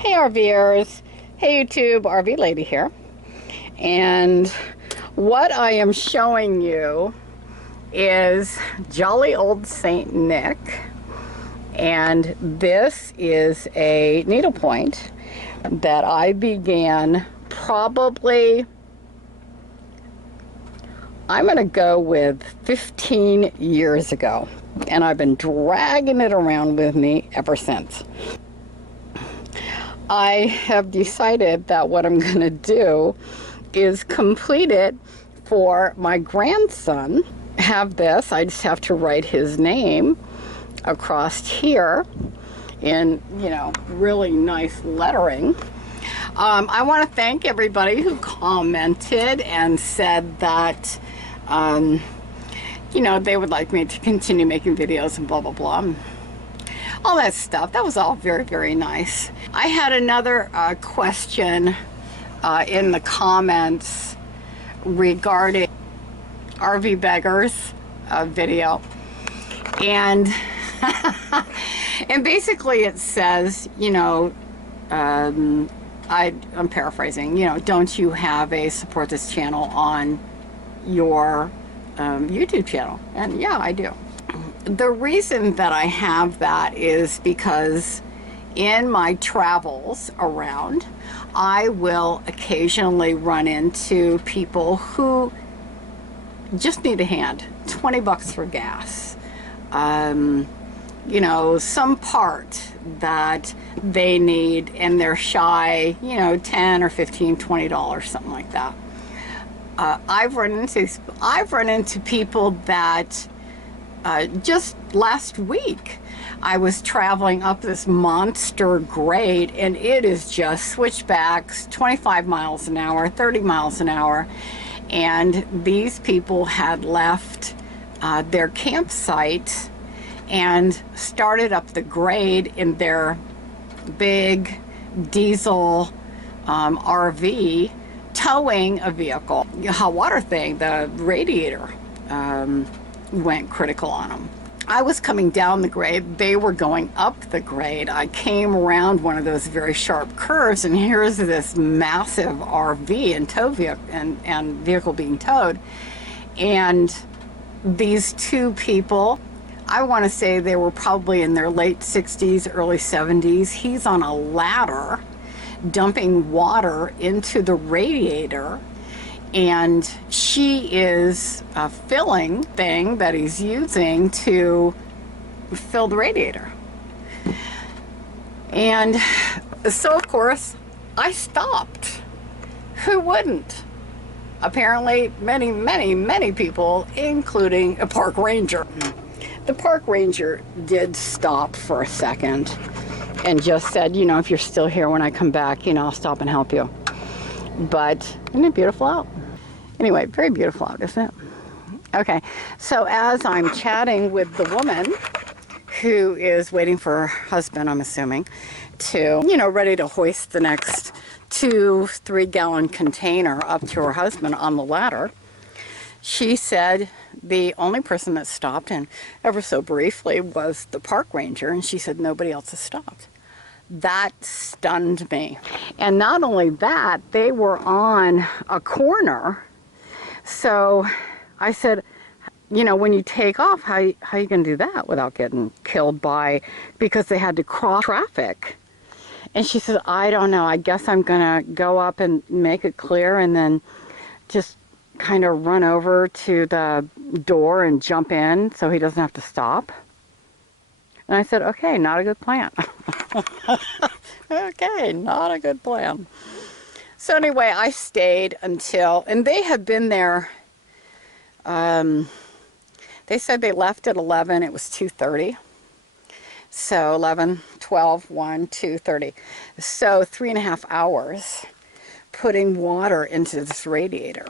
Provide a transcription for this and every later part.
Hey RVers, hey YouTube, RV Lady here. And what I am showing you is jolly old Saint Nick. And this is a needlepoint that I began probably, I'm gonna go with 15 years ago. And I've been dragging it around with me ever since. I have decided that what I'm going to do is complete it for my grandson. Have this, I just have to write his name across here in, really nice lettering. I want to thank everybody who commented and said that, they would like me to continue making videos and blah, blah, blah. All that stuff. That was all very, very nice. I had another question in the comments regarding RV Beggars video. And and basically it says, I'm paraphrasing, don't you have a support this channel on your YouTube channel? And yeah, I do. The reason that I have that is because in my travels around, I will occasionally run into people who just need a hand. 20 bucks for gas. Some part that they need and they're shy, 10 or 15, $20, something like that. I've run into people that just last week I was traveling up this monster grade and it is just switchbacks, 25 miles an hour, 30 miles an hour, and these people had left their campsite and started up the grade in their big diesel RV, towing a vehicle. Hot water thing, the radiator went critical on them. I was coming down the grade, they were going up the grade. I came around one of those very sharp curves and here's this massive RV and tow vehicle and vehicle being towed. And these two people, I want to say they were probably in their late 60s, early 70s. He's on a ladder dumping water into the radiator, and she is a filling thing that he's using to fill the radiator. And so of course I stopped. Who wouldn't? Apparently many people, including a park ranger. The park ranger did stop for a second and just said, if you're still here when I come back, I'll stop and help you. But isn't it beautiful out? Anyway, very beautiful out, isn't it? Okay, so as I'm chatting with the woman who is waiting for her husband, I'm assuming, to, ready to hoist the next 2-3 gallon container up to her husband on the ladder, she said the only person that stopped, and ever so briefly, was the park ranger, and she said nobody else has stopped. That stunned me. And not only that, they were on a corner. So I said, when you take off, how are you going to do that without getting killed because they had to cross traffic? And she said, I don't know. I guess I'm going to go up and make it clear and then just kind of run over to the door and jump in so he doesn't have to stop. And I said, okay, not a good plan. Okay, not a good plan. So anyway, I stayed until, and they had been there, they said they left at 11, it was 2:30. So 11, 12, 1, 2:30. So 3.5 hours putting water into this radiator.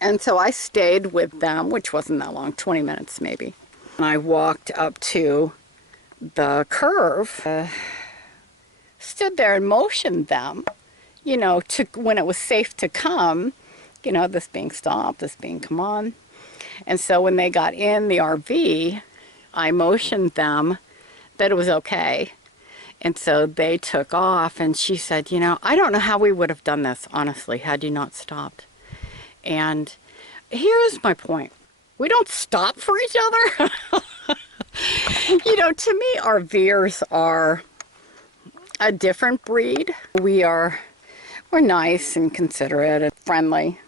And so I stayed with them, which wasn't that long, 20 minutes maybe. And I walked up to the curve, stood there and motioned them, to when it was safe to come, this being stop, this being come on. And so when they got in the RV, I motioned them that it was okay. And so they took off, and she said, you know, I don't know how we would have done this, honestly, had you not stopped. And here's my point. We don't stop for each other. You know, to me, RVers are a different breed. We're nice and considerate and friendly,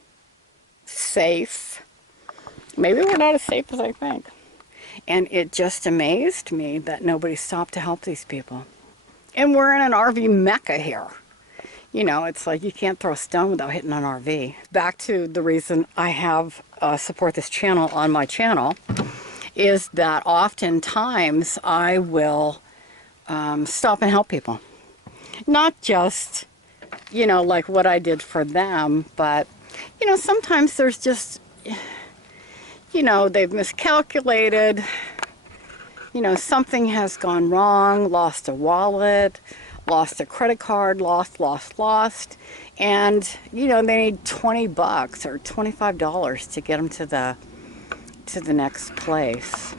safe. Maybe we're not as safe as I think. And it just amazed me that nobody stopped to help these people. And we're in an RV mecca here. You know, it's like you can't throw a stone without hitting an RV. Back to the reason I have support this channel on my channel is that oftentimes I will stop and help people. Not just, you know, like what I did for them, but, you know, sometimes there's just, you know, they've miscalculated. You know, something has gone wrong, lost a wallet, lost a credit card, lost. And, you know, they need 20 bucks or $25 to get them to the next place,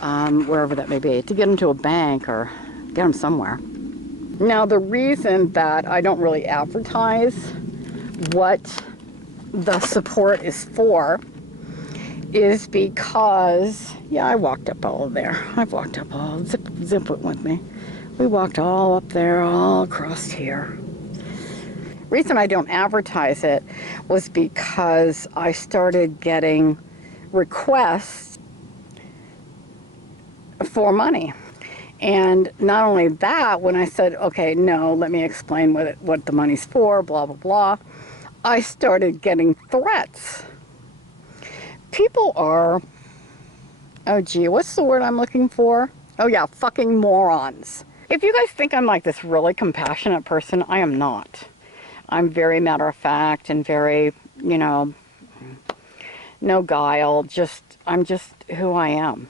wherever that may be, to get them to a bank or get them somewhere. Now, the reason that I don't really advertise what the support is for is because, yeah, I walked up all there. I've walked up all, zip went with me. We walked all up there, all across here. Reason I don't advertise it was because I started getting requests for money. And not only that, when I said, okay, no, let me explain what the money's for, blah, blah, blah, I started getting threats. People are, oh gee, what's the word I'm looking for? Oh yeah, fucking morons. If you guys think I'm like this really compassionate person, I am not. I'm very matter of fact and very, you know, no guile, I'm just who I am.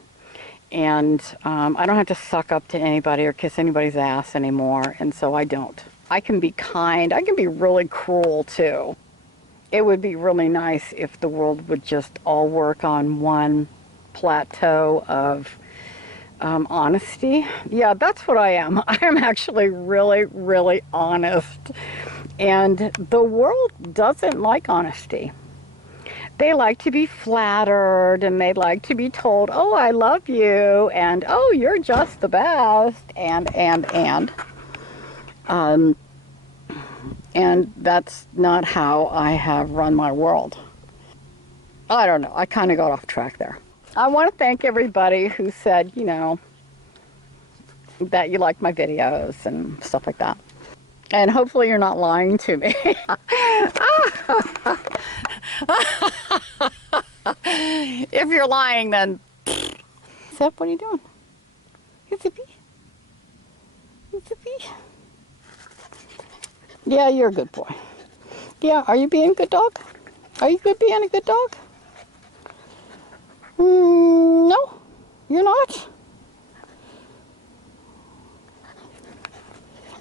And I don't have to suck up to anybody or kiss anybody's ass anymore, and so I don't. I can be kind, I can be really cruel too. It would be really nice if the world would just all work on one plateau of honesty. Yeah, that's what I am. I am actually really, really honest. And the world doesn't like honesty. They like to be flattered, and they like to be told, oh, I love you, and oh, you're just the best, and that's not how I have run my world. I don't know, I kind of got off track there. I want to thank everybody who said, you know, that you like my videos and stuff like that. And hopefully you're not lying to me. If you're lying, then... Zip, what are you doing? Hey, Zippy. Hey, Zippy. Yeah, you're a good boy. Yeah, are you being a good dog? Are you being a good dog? No, you're not.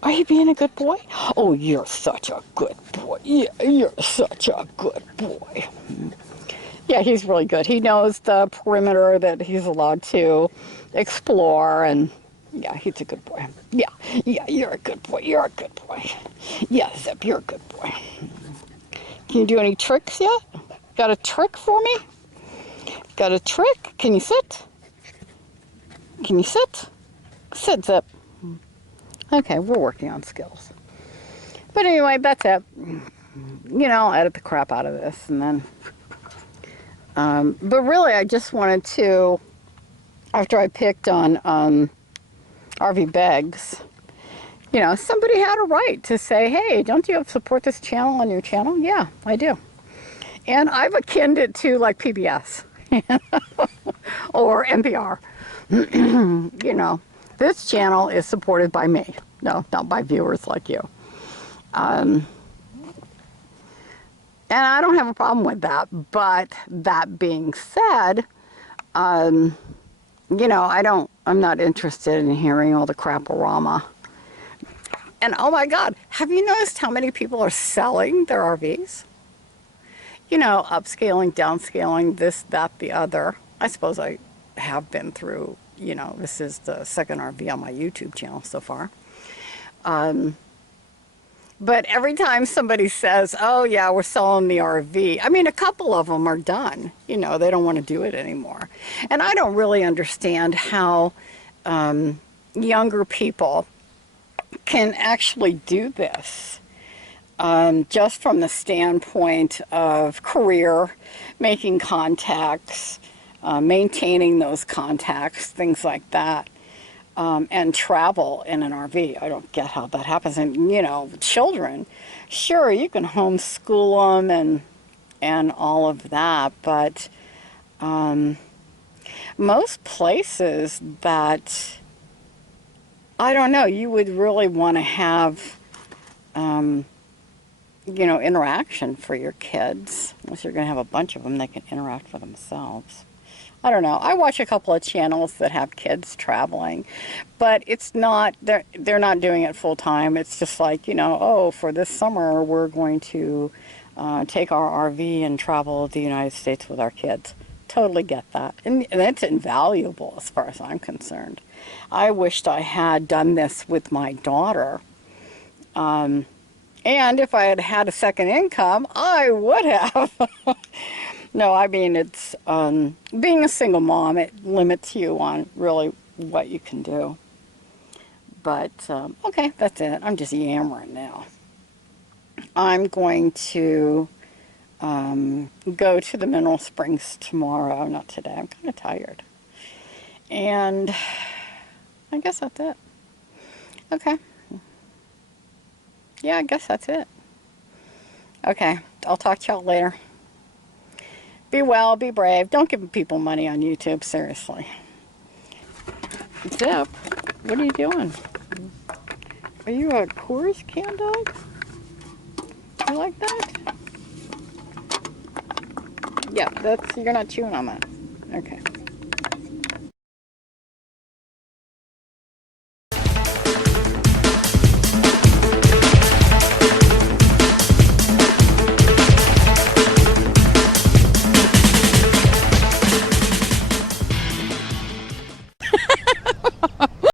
Are you being a good boy? Oh, you're such a good boy. Yeah, you're such a good boy. Yeah, he's really good. He knows the perimeter that he's allowed to explore, and yeah, he's a good boy. Yeah, you're a good boy. You're a good boy. Yeah, Zip, you're a good boy. Can you do any tricks yet? Got a trick for me? Got a trick? Can you sit? Can you sit? Sit, Zip. Okay, we're working on skills. But anyway, that's it. You know, I'll edit the crap out of this, and then... but really, I just wanted to, after I picked on RV Begs, you know, somebody had a right to say, hey, don't you support this channel on your channel? Yeah, I do. And I've akined it to, like, PBS or NPR. You know. This channel is supported by me. No, not by viewers like you. And I don't have a problem with that. But that being said, you know, I'm not interested in hearing all the crap-a-rama. And oh my God, have you noticed how many people are selling their RVs? You know, upscaling, downscaling, this, that, the other. I suppose I have been through, you know, this is the second RV on my YouTube channel so far. But every time somebody says, oh yeah, we're selling the RV, I mean, a couple of them are done. You know, they don't want to do it anymore. And I don't really understand how younger people can actually do this, just from the standpoint of career, making contacts, maintaining those contacts, things like that. And travel in an RV. I don't get how that happens. And, you know, children, sure, you can homeschool them and all of that, but most places that, I don't know, you would really want to have, you know, interaction for your kids. Unless you're going to have a bunch of them, they can interact for themselves. I don't know. I watch a couple of channels that have kids traveling, but it's not, they're not doing it full time. It's just like, you know, oh, for this summer we're going to take our RV and travel the United States with our kids. Totally get that. And it's invaluable as far as I'm concerned. I wished I had done this with my daughter. And if I had had a second income, I would have. No, I mean, it's, being a single mom, it limits you on really what you can do. But, okay, that's it. I'm just yammering now. I'm going to go to the Mineral Springs tomorrow. Not today. I'm kind of tired. And I guess that's it. Okay. Yeah, I guess that's it. Okay, I'll talk to y'all later. Be well, be brave. Don't give people money on YouTube, seriously. Zip, what are you doing? Are you a Coors can dog? You like that? Yeah, you're not chewing on that. Okay.